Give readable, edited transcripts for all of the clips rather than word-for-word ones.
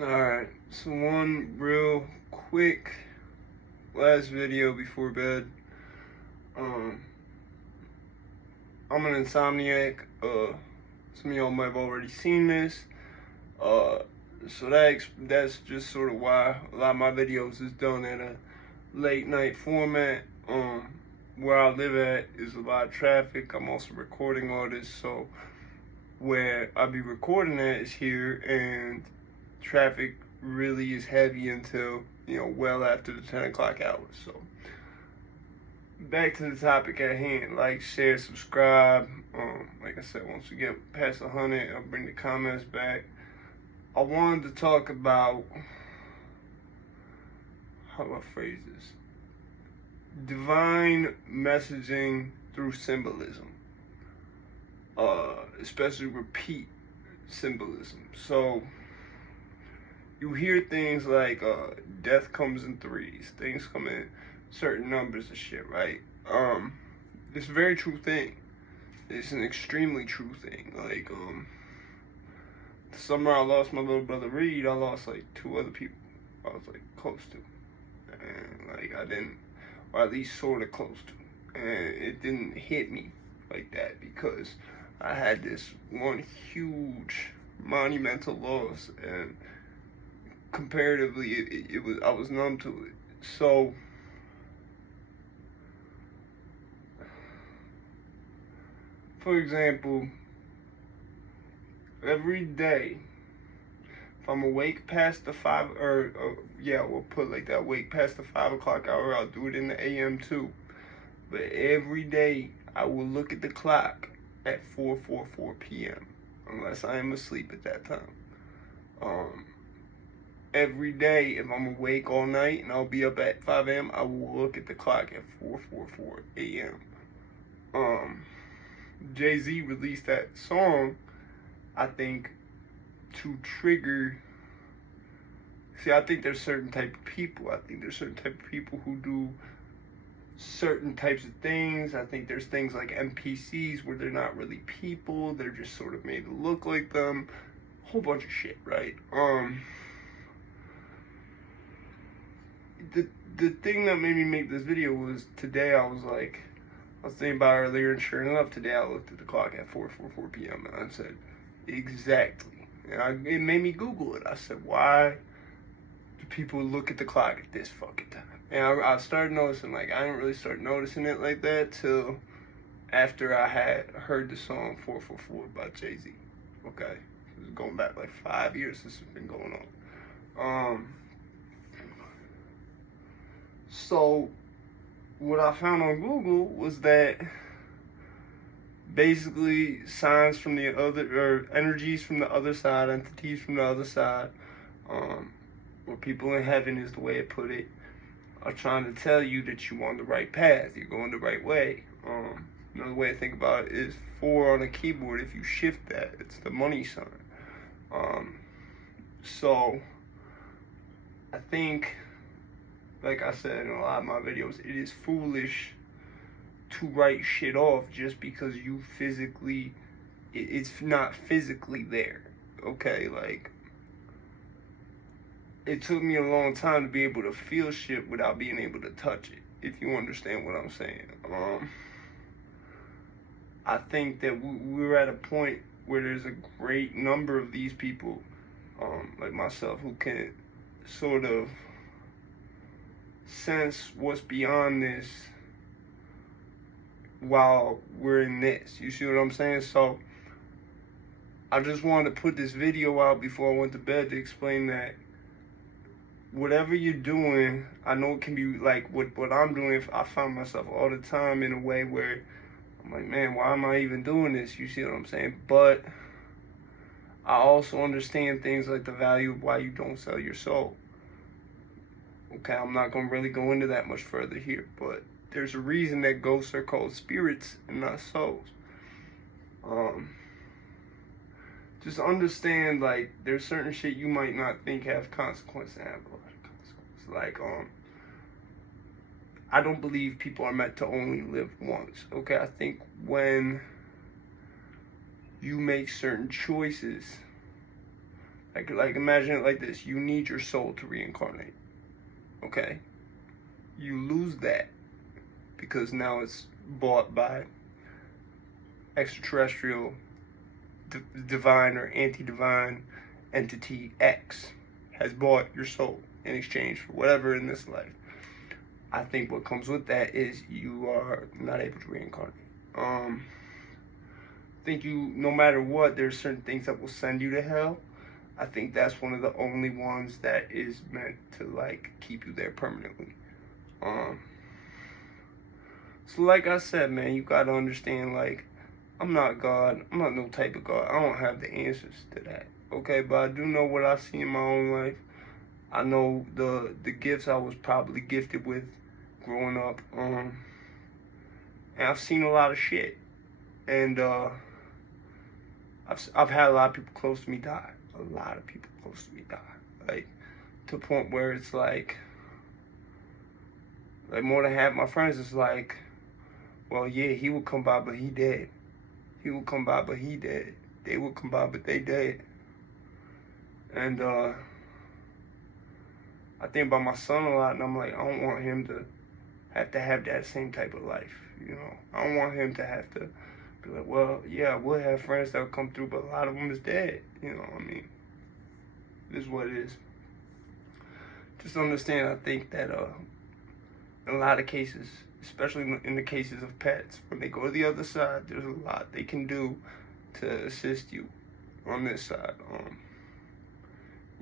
Alright, so one real quick last video before bed. Um, I'm an insomniac. Some of y'all might have already seen this. So that's just sort of why a lot of my videos is done in a late night format. Where I live at is a lot of traffic. I'm also a recording artist, so where I be recording at is here, and traffic really is heavy until well after the 10 o'clock hours. So back to the topic at hand. Like, share, subscribe. Like I said, once we get past 100, I'll bring the comments back. I wanted to talk about, how do I phrase this? Divine messaging through symbolism. Especially repeat symbolism. So you hear things like death comes in threes, things come in certain numbers and shit, right? It's a very true thing. It's an extremely true thing. Like, the summer I lost my little brother Reed, I lost like 2 other people I was like close to. And like I didn't, or at least sort of close to. And it didn't hit me like that because I had this one huge monumental loss, and comparatively it was, I was numb to it. So for example, every day, if I'm awake past the 5, we'll put like that, awake past the 5 o'clock hour, I'll do it in the AM too. But every day I will look at the clock at 4:44 p.m. unless I am asleep at that time. Every day, if I'm awake all night and I'll be up at 5 a.m., I will look at the clock at 4:44 a.m. Jay-Z released that song, I think, to trigger. See, I think there's certain type of people. I think there's certain type of people who do certain types of things. I think there's things like NPCs where they're not really people. They're just sort of made to look like them. A whole bunch of shit, right? The thing that made me make this video was today I was thinking about it earlier, and sure enough, today I looked at the clock at 4:44 p.m. and I said, exactly. And it made me Google it. I said, why do people look at the clock at this fucking time? And I started noticing, like, I didn't really start noticing it like that till after I had heard the song 4:44 by Jay-Z. Okay? It was going back like 5 years this has been going on. So what I found on Google was that basically signs from the other, or energies from the other side, entities from the other side, or people in heaven is the way it put it, are trying to tell you that you're on the right path, you're going the right way. Another way to think about it is 4 on a keyboard. If you shift that, it's the money sign. So I think, like I said in a lot of my videos, it is foolish to write shit off just because you physically, it's not physically there. Okay, like, it took me a long time to be able to feel shit without being able to touch it, if you understand what I'm saying. I think that we're at a point where there's a great number of these people, like myself, who can sort of sense what's beyond this while we're in this. You see what I'm saying? So I just wanted to put this video out before I went to bed to explain that whatever you're doing, I know it can be like what I'm doing. If I find myself all the time in a way where I'm like, man, why am I even doing this? You see what I'm saying? But I also understand things like the value of why you don't sell your soul. Okay, I'm not going to really go into that much further here, but there's a reason that ghosts are called spirits and not souls. Just understand, like, there's certain shit you might not think have consequences and have a lot of consequences. Like, I don't believe people are meant to only live once. Okay, I think when you make certain choices Like imagine it like this. You need your soul to reincarnate. Okay? You lose that because now it's bought by extraterrestrial, divine or anti-divine entity X has bought your soul in exchange for whatever in this life. I think what comes with that is you are not able to reincarnate. I think no matter what, there's certain things that will send you to hell. I think that's one of the only ones that is meant to like keep you there permanently. So like I said, man, you gotta understand, like, I'm not God. I'm not no type of God. I don't have the answers to that. Okay, but I do know what I see in my own life. I know the gifts I was probably gifted with growing up. And I've seen a lot of shit. And I've had a lot of people close to me die. A lot of people close to me die. Like, to the point where it's like more than half my friends is like, well, yeah, he would come by, but he dead. He would come by, but he dead. They would come by, but they dead. And I think about my son a lot, and I'm like, I don't want him to have that same type of life, you know. I don't want him to have to be like, well, yeah, we'll have friends that will come through, but a lot of them is dead, you know. I mean, it is what it is. Just understand, I think that in a lot of cases, especially in the cases of pets, when they go to the other side, there's a lot they can do to assist you on this side.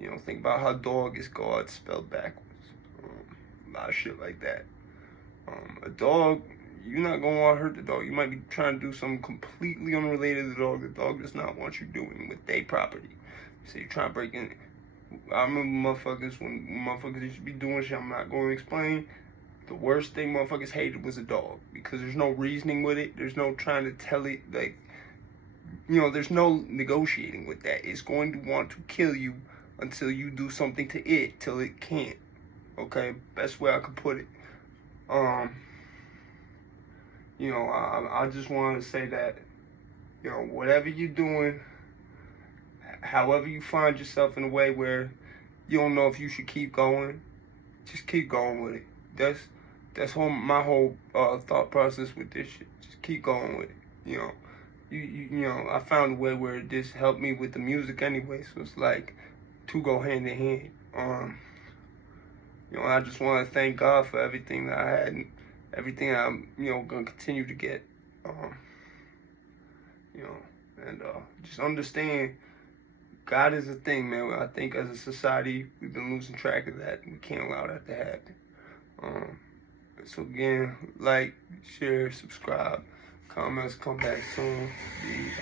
You know, think about how dog is God spelled backwards. A lot of shit like that. A dog, you're not going to want to hurt the dog. You might be trying to do something completely unrelated to the dog. The dog does not want you doing with their property. So you're trying to break in. I remember motherfuckers, when motherfuckers used to be doing shit I'm not going to explain. The worst thing motherfuckers hated was a dog, because there's no reasoning with it. There's no trying to tell it, like, you know, there's no negotiating with that. It's going to want to kill you until you do something to it, till it can't. Okay, best way I could put it. You know, I just want to say that, you know, whatever you're doing, however you find yourself in a way where you don't know if you should keep going, just keep going with it. That's my whole thought process with this shit. Just keep going with it. You know, you know, I found a way where this helped me with the music anyway. So it's like two go hand in hand. You know, I just want to thank God for everything that I had and everything I'm, you know, gonna continue to get. You know, and just understand, God is a thing, man. I think as a society, we've been losing track of that. We can't allow that to happen. So again, like, share, subscribe, comments, come back soon. Peace.